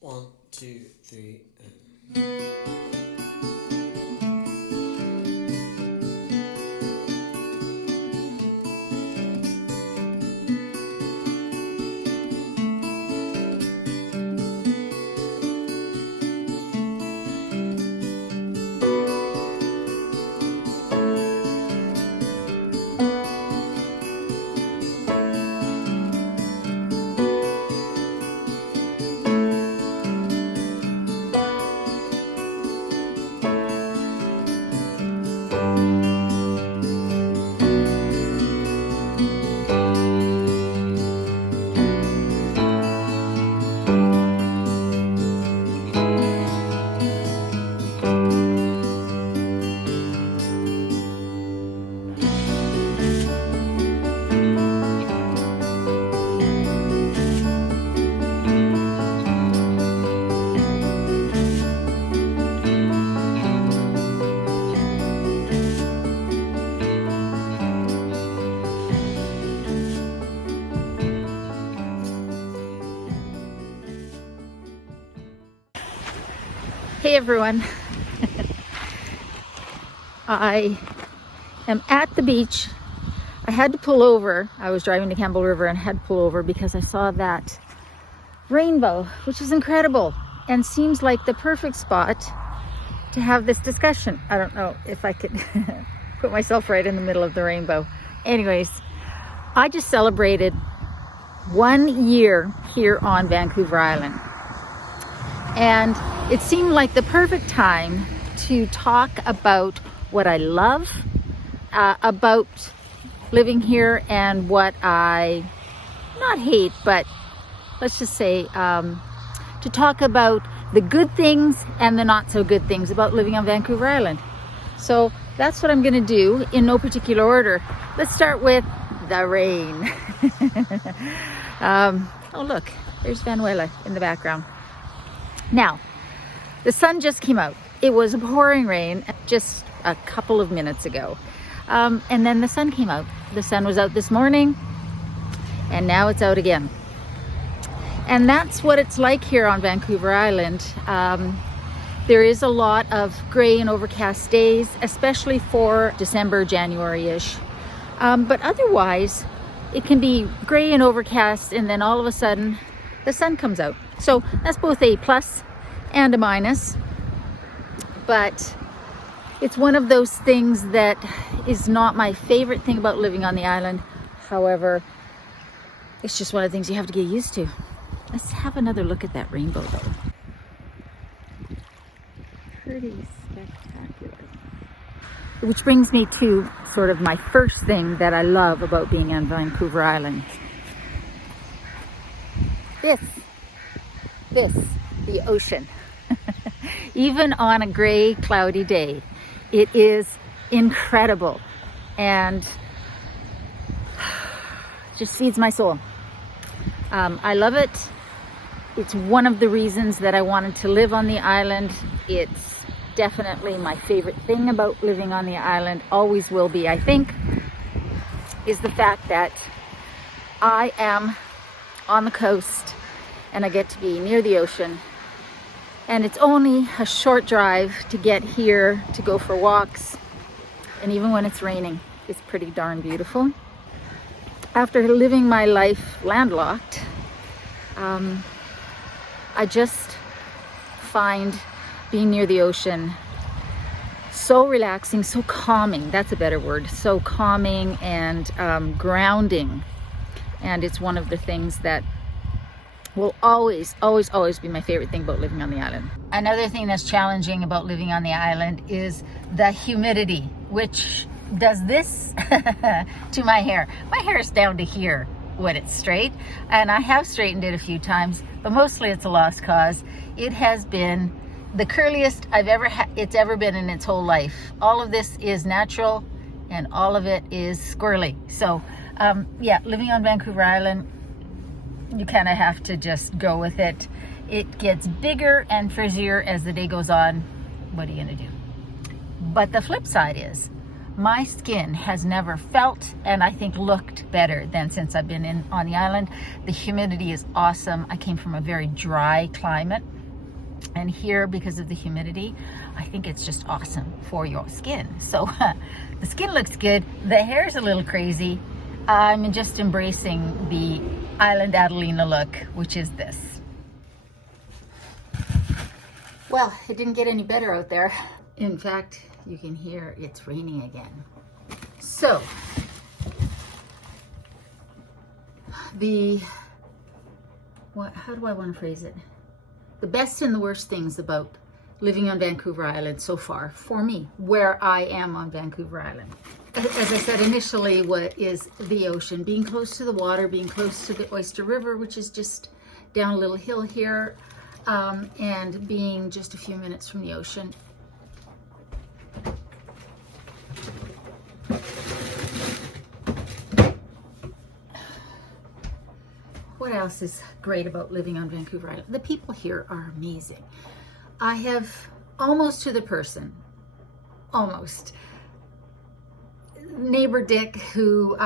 1, 2, 3, and... Hey everyone, I am at the beach. I had to pull over. I was driving to Campbell River and had to pull over because I saw that rainbow, which is incredible and seems like the perfect spot to have this discussion. I don't know if I could put myself right in the middle of the rainbow. Anyways, I just celebrated 1 year here on Vancouver Island. And it seemed like the perfect time to talk about what I love about living here and what I not hate, but let's just say to talk about the good things and the not so good things about living on Vancouver Island. So that's what I'm going to do in no particular order. Let's start with the rain. Oh look, there's Vanuela in the background. Now, the sun just came out. It was pouring rain just a couple of minutes ago. And then the sun came out. The sun was out this morning, and now it's out again. And that's what it's like here on Vancouver Island. There is a lot of gray and overcast days, especially for December, January-ish. But otherwise, it can be gray and overcast, and then all of a sudden, the sun comes out. So that's both a plus and a minus, but it's one of those things that is not my favorite thing about living on the island. However, it's just one of the things you have to get used to. Let's have another look at that rainbow though. Pretty spectacular. Which brings me to sort of my first thing that I love about being on Vancouver Island. This, the ocean. Even on a gray, cloudy day, it is incredible and just feeds my soul. I love it. It's one of the reasons that I wanted to live on the island. It's definitely my favorite thing about living on the island, always will be, I think, is the fact that I am on the coast and I get to be near the ocean, and it's only a short drive to get here to go for walks, and even when it's raining, it's pretty darn beautiful. After living my life landlocked, I just find being near the ocean so relaxing, so calming. That's a better word. So calming and grounding, and it's one of the things that will always be my favorite thing about living on the island. Another thing that's challenging about living on the island is the humidity, which does this to my hair. My hair is down to here when it's straight, and I have straightened it a few times, but mostly it's a lost cause. It has been the curliest it's ever been in its whole life. All of this is natural and all of it is squirrely. So yeah, living on Vancouver Island, you kind of have to just go with it. It gets bigger and frizzier as the day goes on. What are you gonna do? But the flip side is my skin has never felt and I think looked better than since I've been on the island. The humidity is awesome. I came from a very dry climate, and here, because of the humidity, I think it's just awesome for your skin. So the skin looks good, the hair's a little crazy. I'm just embracing the Island Adelina look, which is this. Well, it didn't get any better out there. In fact, you can hear it's raining again. So, how do I want to phrase it? The best and the worst things about living on Vancouver Island so far, for me, where I am on Vancouver Island. As I said initially, what is the ocean? Being close to the water, being close to the Oyster River, which is just down a little hill here, and being just a few minutes from the ocean. What else is great about living on Vancouver Island? The people here are amazing. I have, almost to the person, almost, neighbor Dick, who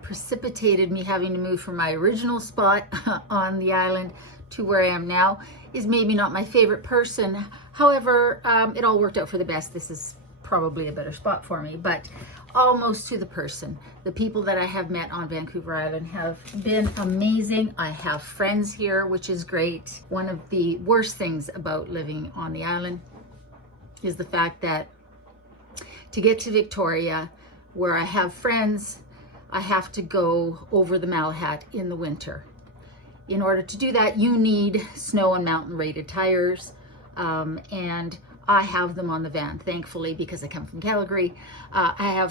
precipitated me having to move from my original spot on the island to where I am now, is maybe not my favorite person. However, it all worked out for the best. This is probably a better spot for me, but almost to the person. The people that I have met on Vancouver Island have been amazing. I have friends here, which is great. One of the worst things about living on the island is the fact that to get to Victoria, where I have friends, I have to go over the Malahat in the winter. In order to do that, you need snow and mountain rated tires, and I have them on the van, thankfully, because I come from Calgary. I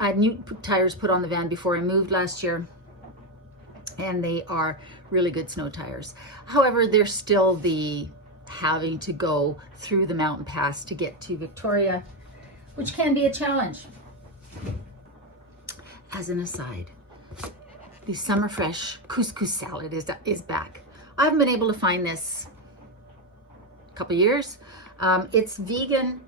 had new tires put on the van before I moved last year, and they are really good snow tires. However, there's still the having to go through the mountain pass to get to Victoria, which can be a challenge. As an aside, the summer fresh couscous salad is back. I haven't been able to find this a couple years. It's vegan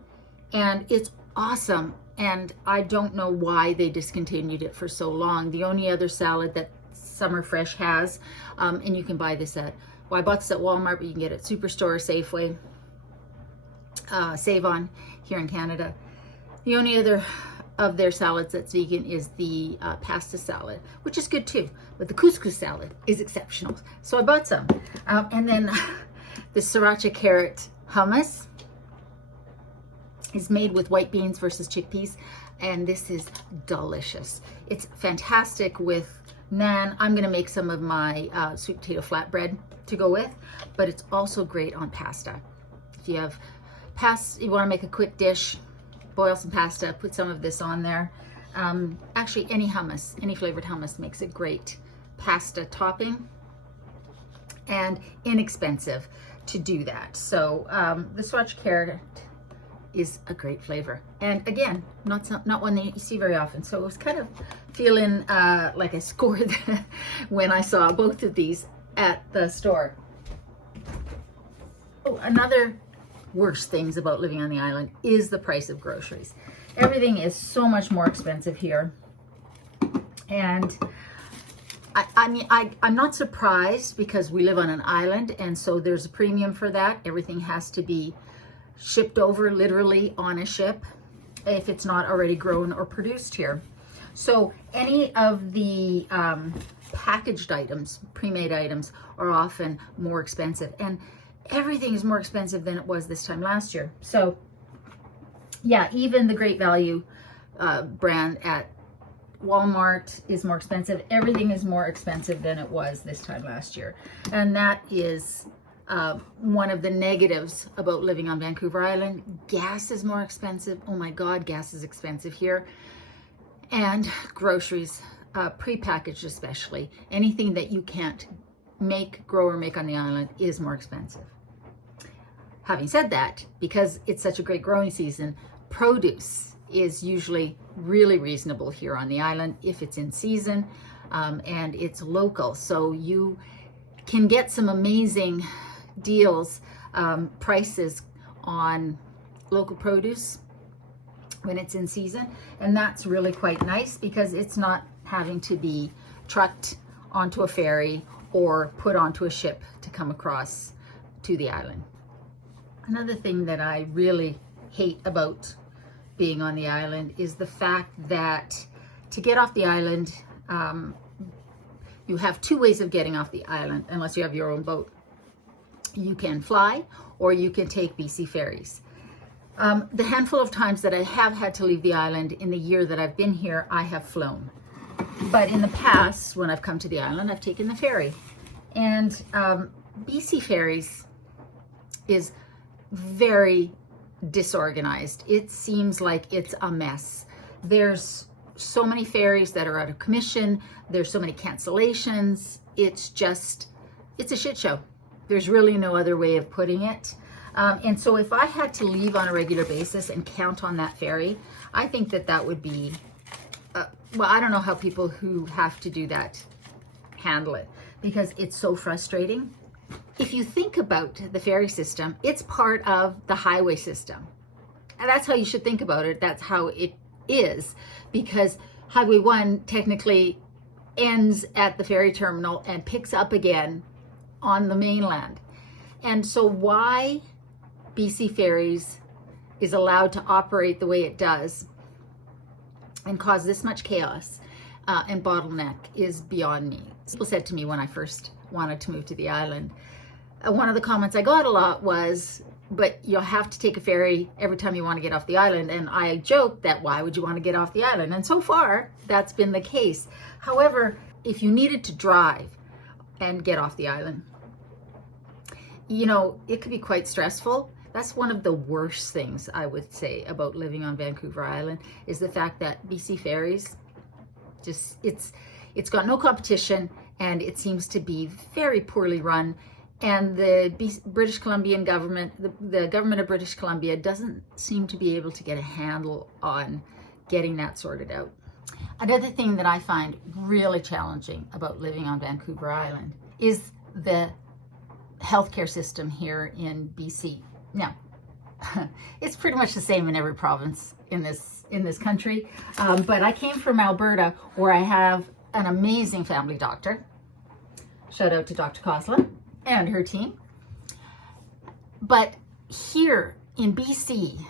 and it's awesome, and I don't know why they discontinued it for so long. The only other salad that Summer Fresh has, and you can buy this at, well, I bought this at Walmart, but you can get it at Superstore, Safeway, Save-On here in Canada. The only other of their salads that's vegan is the pasta salad, which is good too, but the couscous salad is exceptional. So I bought some. And then the sriracha carrot hummus is made with white beans versus chickpeas, and this is delicious. It's fantastic with naan. I'm gonna make some of my sweet potato flatbread to go with, but it's also great on pasta. If you have you wanna make a quick dish, boil some pasta, put some of this on there. Actually, any hummus, any flavored hummus makes a great pasta topping, and inexpensive to do that. So the sriracha carrot is a great flavor, and again, not one that you see very often. So it was kind of feeling like I scored when I saw both of these at the store. Oh, another worst things about living on the island is the price of groceries. Everything is so much more expensive here, and I'm not surprised, because we live on an island, and so there's a premium for that. Everything has to be shipped over literally on a ship if it's not already grown or produced here. So any of the packaged items, pre-made items, are often more expensive, and everything is more expensive than it was this time last year. So yeah, even the Great Value brand at Walmart is more expensive. Everything is more expensive than it was this time last year, and that is one of the negatives about living on Vancouver Island. Gas is more expensive. Oh my God, gas is expensive here. And groceries, prepackaged especially, anything that you can't grow or make on the island is more expensive. Having said that, because it's such a great growing season, produce is usually really reasonable here on the island if it's in season, and it's local. So you can get some amazing deals, prices on local produce, when it's in season. And that's really quite nice because it's not having to be trucked onto a ferry or put onto a ship to come across to the island. Another thing that I really hate about being on the island is the fact that to get off the island, you have two ways of getting off the island unless you have your own boat. You can fly or you can take BC ferries. The handful of times that I have had to leave the island in the year that I've been here, I have flown. But in the past, when I've come to the island, I've taken the ferry. And BC ferries is very disorganized. It seems like it's a mess. There's so many ferries that are out of commission. There's so many cancellations. It's a shit show. There's really no other way of putting it. And so if I had to leave on a regular basis and count on that ferry, I think that that would be, well, I don't know how people who have to do that handle it because it's so frustrating. If you think about the ferry system, it's part of the highway system. And that's how you should think about it. That's how it is, because Highway 1 technically ends at the ferry terminal and picks up again on the mainland. And so why BC Ferries is allowed to operate the way it does and cause this much chaos and bottleneck is beyond me. People said to me when I first wanted to move to the island, one of the comments I got a lot was, but you'll have to take a ferry every time you want to get off the island. And I joked that why would you want to get off the island? And so far, that's been the case. However, if you needed to drive and get off the island, you know, it could be quite stressful. That's one of the worst things I would say about living on Vancouver Island is the fact that BC Ferries, just it's got no competition and it seems to be very poorly run. And the British Columbian government, the government of British Columbia doesn't seem to be able to get a handle on getting that sorted out. Another thing that I find really challenging about living on Vancouver Island is the healthcare system here in BC. Now, it's pretty much the same in every province in this country, but I came from Alberta where I have an amazing family doctor. Shout out to Dr. Kosla and her team. But here in BC,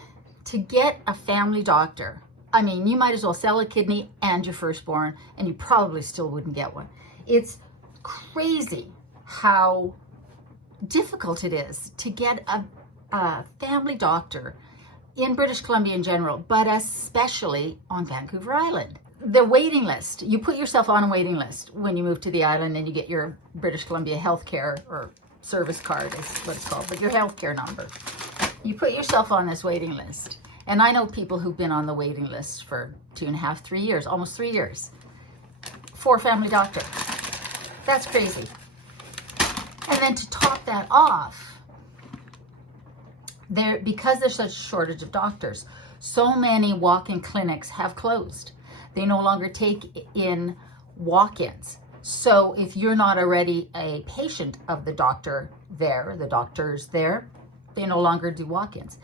to get a family doctor, I mean, you might as well sell a kidney and your firstborn, and you probably still wouldn't get one. It's crazy how difficult it is to get a family doctor in British Columbia in general, but especially on Vancouver Island. The waiting list, you put yourself on a waiting list when you move to the island and you get your British Columbia healthcare or service card is what it's called, but your healthcare number. You put yourself on this waiting list. And I know people who've been on the waiting list for 2.5, 3 years, almost 3 years, for a family doctor. That's crazy. And then to top that off, because there's such a shortage of doctors, so many walk-in clinics have closed. They no longer take in walk-ins. So if you're not already a patient of the doctor there, the doctors there, they no longer do walk-ins.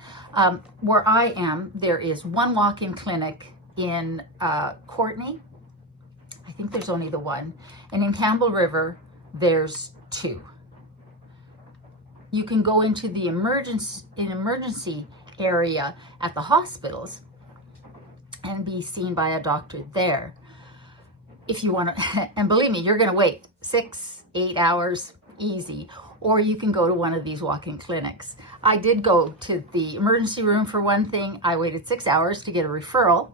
Where I am, there is one walk-in clinic in Courtney. I think there's only the one. And in Campbell River, there's 2. You can go into the emergency area at the hospitals and be seen by a doctor there. If you want to, and believe me, you're going to wait 6-8 hours easy, or you can go to one of these walk-in clinics. I did go to the emergency room for one thing. I waited 6 hours to get a referral.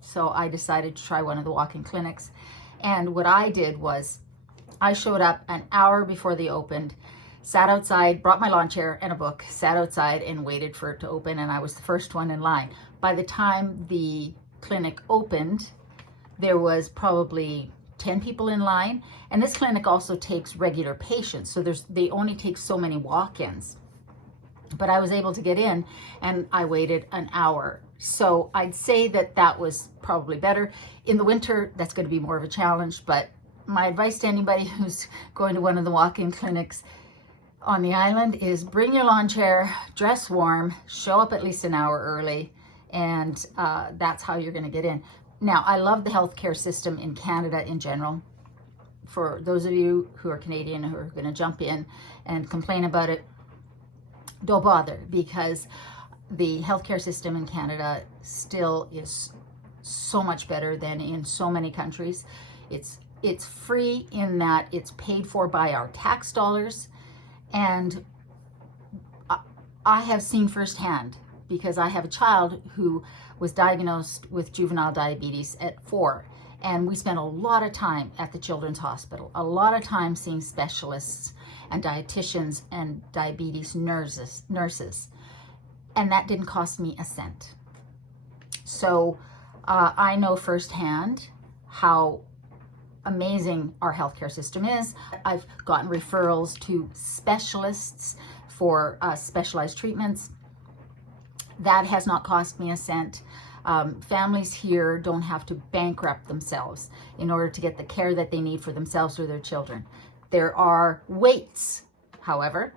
So I decided to try one of the walk-in clinics. And what I did was I showed up an hour before they opened, sat outside, brought my lawn chair and a book, sat outside and waited for it to open, and I was the first one in line. By the time the clinic opened, there was probably 10 people in line, and this clinic also takes regular patients, so they only take so many walk-ins. But I was able to get in, and I waited an hour. So I'd say that that was probably better. In the winter, that's going to be more of a challenge, but my advice to anybody who's going to one of the walk-in clinics on the island is bring your lawn chair, dress warm, show up at least an hour early, and that's how you're going to get in. Now, I love the healthcare system in Canada in general. For those of you who are Canadian who are going to jump in and complain about it, don't bother, because the healthcare system in Canada still is so much better than in so many countries. It's free in that it's paid for by our tax dollars, and I have seen firsthand, because I have a child who was diagnosed with juvenile diabetes at 4, and we spent a lot of time at the Children's Hospital, a lot of time seeing specialists and dietitians and diabetes nurses, and that didn't cost me a cent. So I know firsthand how amazing our healthcare system is. I've gotten referrals to specialists for specialized treatments. That has not cost me a cent. Families here don't have to bankrupt themselves in order to get the care that they need for themselves or their children. There are waits, however,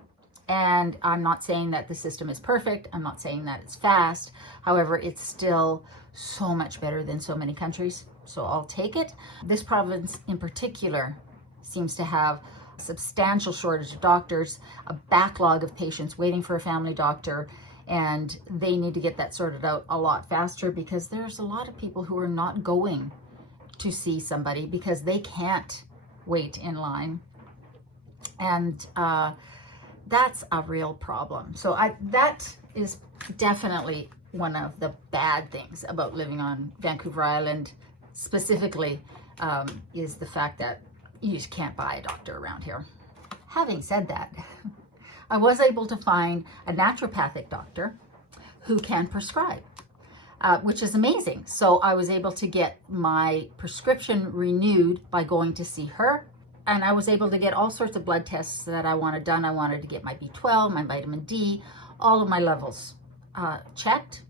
and I'm not saying that the system is perfect. I'm not saying that it's fast. However, it's still so much better than so many countries, so I'll take it. This province in particular seems to have a substantial shortage of doctors, a backlog of patients waiting for a family doctor, and they need to get that sorted out a lot faster, because there's a lot of people who are not going to see somebody because they can't wait in line, and that's a real problem. So that is definitely one of the bad things about living on Vancouver Island specifically, is the fact that you just can't buy a doctor around here. Having said that, I was able to find a naturopathic doctor who can prescribe, which is amazing. So I was able to get my prescription renewed by going to see her. And I was able to get all sorts of blood tests that I wanted done. I wanted to get my B12, my vitamin D, all of my levels checked.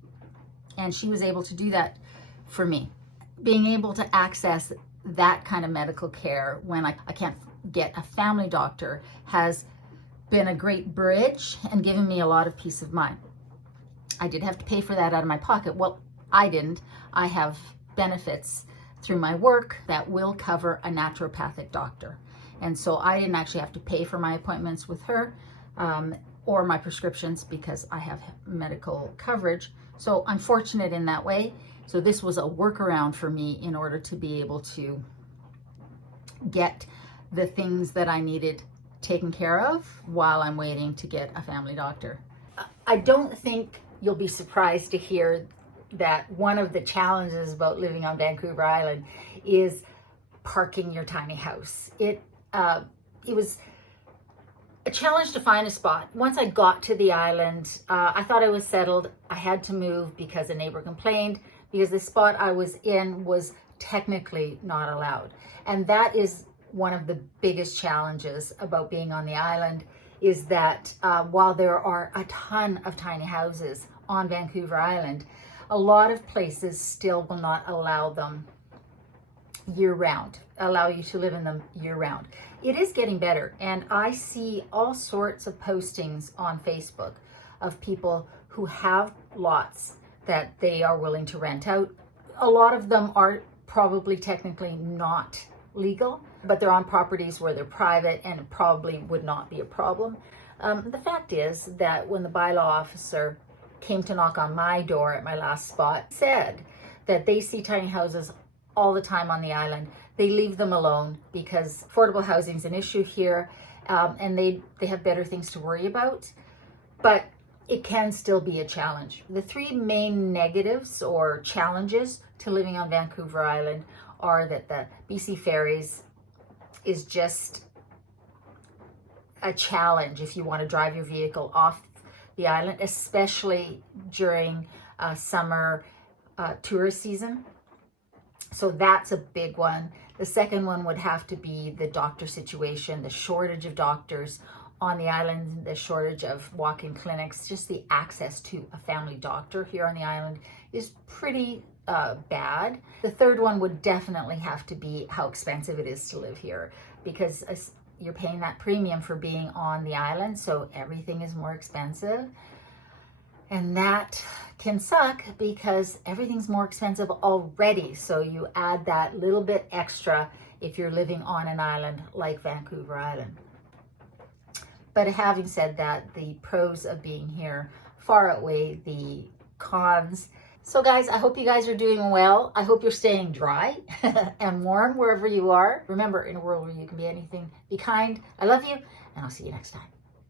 And she was able to do that for me. Being able to access that kind of medical care when I can't get a family doctor has been a great bridge and given me a lot of peace of mind. I did have to pay for that out of my pocket. Well, I didn't. I have benefits through my work that will cover a naturopathic doctor. And so I didn't actually have to pay for my appointments with her or my prescriptions, because I have medical coverage. So I'm fortunate in that way. So this was a workaround for me in order to be able to get the things that I needed taken care of while I'm waiting to get a family doctor. I don't think you'll be surprised to hear that one of the challenges about living on Vancouver Island is parking your tiny house. It was a challenge to find a spot. Once I got to the island, I thought I was settled. I had to move because a neighbor complained, because the spot I was in was technically not allowed. And that is one of the biggest challenges about being on the island, is that while there are a ton of tiny houses on Vancouver Island, a lot of places still will not allow them year-round, allow you to live in them year-round. It is getting better, and I see all sorts of postings on Facebook of people who have lots that they are willing to rent out. A lot of them are probably technically not legal, but they're on properties where they're private and it probably would not be a problem. The fact is that when the bylaw officer came to knock on my door at my last spot, said that they see tiny houses all the time on the island. They leave them alone because affordable housing is an issue here, and they have better things to worry about, but it can still be a challenge. The three main negatives or challenges to living on Vancouver Island are that the BC Ferries is just a challenge if you want to drive your vehicle off the island, especially during summer tourist season. So that's a big one. The second one would have to be the doctor situation, the shortage of doctors on the island, the shortage of walk-in clinics, just the access to a family doctor here on the island is pretty bad. The third one would definitely have to be how expensive it is to live here, because you're paying that premium for being on the island, so everything is more expensive. And that can suck because everything's more expensive already. So you add that little bit extra if you're living on an island like Vancouver Island. But having said that, the pros of being here far outweigh the cons. So guys, I hope you guys are doing well. I hope you're staying dry and warm wherever you are. Remember, in a world where you can be anything, be kind. I love you, and I'll see you next time.